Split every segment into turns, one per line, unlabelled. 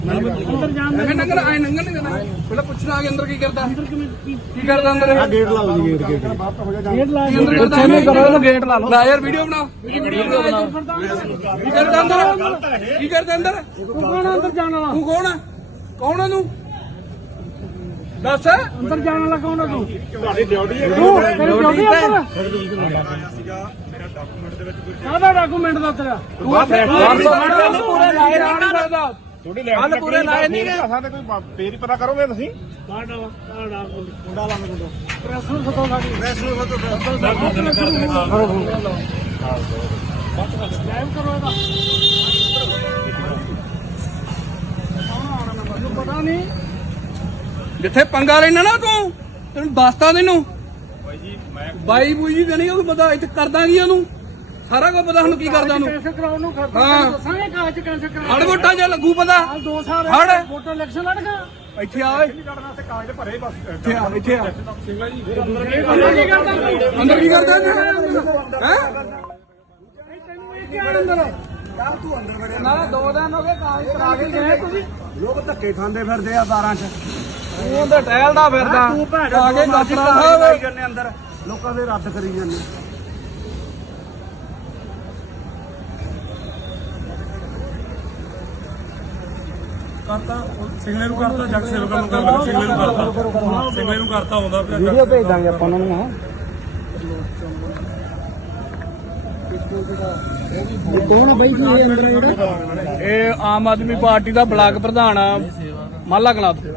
ਅੰਦਰ ਜਾਣ ਦੇ
ਨੰਗਲ ਆਏ ਨੰਗਲ ਨਹੀਂ ਕਰਨਾ ਪਹਿਲਾਂ ਪੁੱਛਣਾ ਆ ਕੇ ਅੰਦਰ ਕੀ ਕਰਦਾ ਕੀ ਕਰਦਾ ਅੰਦਰ
ਗੇਟ ਲਾਓ ਜੀ ਗੇਟ
ਗੇਟ ਲਾ
ਅੰਦਰ ਕਰਦਾ ਇਹਨੇ ਕਰੋ ਇਹਨੂੰ ਗੇਟ ਲਾ ਲਓ ਨਾ ਯਾਰ ਵੀਡੀਓ ਬਣਾ ਵੀਡੀਓ ਬਣਾ ਕੀ ਕਰਦਾ ਅੰਦਰ ਕੀ ਕਰਦਾ ਅੰਦਰ
ਤੂੰ ਕੌਣ ਆ ਅੰਦਰ ਜਾਣ ਵਾਲਾ
ਤੂੰ ਕੌਣ ਆ ਕੌਣ ਆ ਤੂੰ ਦੱਸ
ਅੰਦਰ ਜਾਣ ਵਾਲਾ ਕੌਣ ਆ ਤੂੰ
ਤੁਹਾਡੀ ਡਿਊਟੀ ਹੈ
ਤੂੰ ਤੇਰੀ ਡਿਊਟੀ ਅੰਦਰ ਕਾਹਦਾ ਡਾਕੂਮੈਂਟ ਦਾ ਤੇਰਾ
ਤੂੰ ਪੂਰੇ ਲਾਏ ਨਹੀਂ ਕਰਦਾ
ਤੁਹਾਡੀ
ਹਲ ਪੂਰੇ ਲਾਏ ਨਹੀਂ ਗਏ
ਸਾਡੇ ਕੋਈ ਫੇਰ ਹੀ ਪਤਾ ਕਰੋਗੇ ਤੁਸੀਂ
ਕਾਹਦਾ ਮੁੰਡਾ ਲਾ ਮੁੰਡਾ ਪ੍ਰੈਸ ਨੂੰ ਸਤੋਂ ਸਾਡੀ ਪ੍ਰੈਸ ਨੂੰ ਸਤੋਂ ਲਾਈਵ ਕਰੋ ਇਹਦਾ ਮੈਨੂੰ ਪਤਾ ਨਹੀਂ
ਜਿੱਥੇ ਪੰਗਾ ਲੈਣਾ ਨਾ ਤੂੰ ਤੈਨੂੰ ਦੱਸਤਾ ਤੈਨੂੰ ਬਾਈ ਬੂਈ ਜੀ ਦੇਣੀ ਉਹ ਪਤਾ ਇੱਥੇ ਕਰਦਾ ਕੀ ਉਹਨੂੰ ਸਾਰਾ ਕੁਝ ਪਤਾ ਹੁਣ ਕੀ ਕਰਦਾ ਉਹਨੂੰ
ਕੈਂਸਲ ਕਰਾਉਣ ਨੂੰ
ਹਾਂ।
ਸਾਰੇ ਕਾਗਜ਼ ਕੈਂਸਲ ਕਰਾ
ਹੜ ਵੋਟਾਂ 'ਚ ਲੱਗੂ ਪਤਾ
2 ਸਾਲ
ਹੜ।
ਵੋਟਰ ਇਲੈਕਸ਼ਨ ਲੜਗਾ
ਇੱਥੇ ਆ ਓਏ
ਵਾਸਤੇ ਕਾਗਜ਼ ਭਰੇ ਬਸ
ਇੱਥੇ ਆ ਇੱਥੇ ਆ
ਅੰਦਰ ਕੀ ਕਰਦਾ ਤੂੰ
ਅੰਦਰ ਕੀ ਕਰਦਾ ਹੈ
ਤੈਨੂੰ ਇਹ ਕੀ ਅੰਦਰ
ਨਾ 2 ਦਿਨ ਹੋ ਗਏ ਕਾਗਜ਼ ਕਰਾ ਕੇ ਗਏ ਤੁਸੀਂ
ਲੋਕ ਧੱਕੇ ਖਾਂਦੇ ਫਿਰਦੇ ਆ 12 ਚ
ਤੂੰ ਤਾਂ ਟਹਿਲਦਾ ਫਿਰਦਾ
ਤੂੰ ਭੈਣ
ਆ ਕੇ
ਕਾਗਜ਼
ਗੱਪੜਾ
ਲਾਈ ਜਾਂਦੇ ਅੰਦਰ ਲੋਕਾਂ ਦੇ ਰੱਦ ਕਰੀ ਜਾਂਦੇ
ਕਰਤਾ ਸਿੰਗਲੇ ਨੂੰ ਕਰਤਾ ਜੱਗ ਸੇਵਕਾਂ ਨੂੰ ਕਰਤਾ ਸਿੰਗਲੇ ਨੂੰ ਕਰਤਾ ਆਉਂਦਾ ਪਿਆ
ਵੀਡੀਓ ਭੇਜ ਦਾਂਗੇ ਆਪਾਂ ਉਹਨਾਂ ਨੂੰ ਹਾਂ ਕੌਣ ਬਾਈ ਜੀ ਇਹ ਅੰਦਰ ਜਿਹੜਾ
ਇਹ ਆਮ ਆਦਮੀ ਪਾਰਟੀ ਦਾ ਬਲਾਕ ਪ੍ਰਧਾਨ ਆ ਮਾਲਾ ਕਲਾਂ ਤੋਂ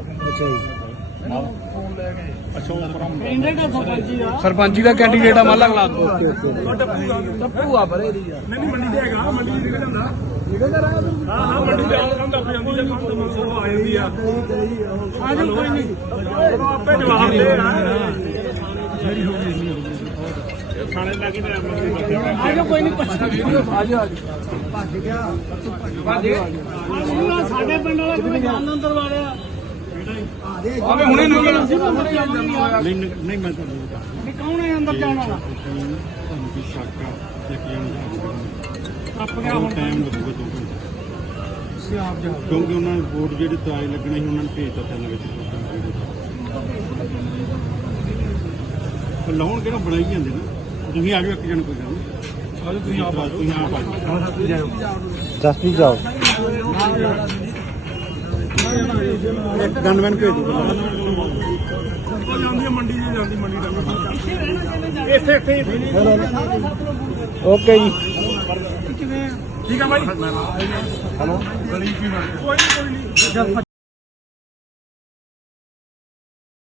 ਇੰਡੀਆ ਦਾ ਸਰਪੰਚੀ ਦਾ
ਸਰਪੰਚੀ ਦਾ ਕੈਂਡੀਡੇਟ ਆ ਮਾਲਾ ਕਲਾਂ ਤੋਂ ਟੱਪੂ ਆ ਬਰੇ ਦੀ ਯਾਰ
ਨਹੀਂ ਮੰਡੀ ਤੇ ਹੈਗਾ ਮੰਡੀ ਦੀ ਨਿਕਲ ਜਾਂਦਾ ਹਾਂ ਮੰਡੀ ਤੇ ਕੰਮ ਦੱਸ ਜਾਂਦੀ ਹੈ ਕੰਮ ਤੋਂ ਮੋੜ ਆ ਜਾਂਦੀ ਆ
ਆਜੋ ਕੋਈ ਨਹੀਂ
ਉਹ ਆਪੇ ਜਵਾਬ ਦੇ ਥਾਣੇ ਲੱਗੀ ਤੇ
ਆਜੋ ਕੋਈ ਨਹੀਂ ਪੁੱਛ
ਵੀਡੀਓ ਆਜੋ ਆਜੋ
ਸਾਡੇ ਪਿੰਡ ਵਾਲਾ ਕੋਈ ਜਾਨ ਅੰਦਰ ਵਾੜਿਆ
ਆਵੇ ਹੁਣੇ ਨਿਕਲ
ਨਹੀਂ ਮੈਂ ਤੁਹਾਨੂੰ
ਵੀ ਕੌਣ ਹੈ ਅੰਦਰ ਜਾਣ ਵਾਲਾ
ਤੁਹਾਨੂੰ ਕੀ ਸ਼ੱਕ ਆ ਕਿ ਕੀ
ਟੱਪ ਗਿਆ ਹੁਣ
ਟਾਈਮ ਲੱਗੂਗਾ 2 ਘੰਟੇ ਕਿਉਂਕਿ ਉਹਨਾਂ ਨੇ ਵੋਟ ਜਿਹੜੇ ਤਾਏ ਲੱਗਣੇ ਸੀ ਉਹਨਾਂ ਨੇ ਭੇਜਤਾ ਤਿੰਨ ਵਿੱਚ ਲਾਉਣ ਕਿਹੜਾ ਬਣਾਈ ਜਾਂਦੇ ਨਾ ਤੁਸੀਂ ਆ ਜਾਓ ਇੱਕ ਜਣ ਕੋਈ ਗੱਲ ਨਹੀਂ
ਆਜੋ ਤੁਸੀਂ ਆਪ
ਤੁਸੀਂ ਆਪ ਆ ਜਾਓ
ਜਸਪ੍ਰੀਤ ਜਾਓ
ਇੱਕ ਗਨਮੈਨ ਭੇਜ ਦਿਓ
ਜਾਂਦੀ ਹੈ ਮੰਡੀ ਦੀ ਜਾਂਦੀ ਮੰਡੀ ਦਾ ਇੱਥੇ
ਓਕੇ ਜੀ
ਠੀਕ ਆ ਬਾਈ ਹੈਲੋ ਗਲੀ ਕੀ ਬਣ ਕੋਈ ਨਹੀਂ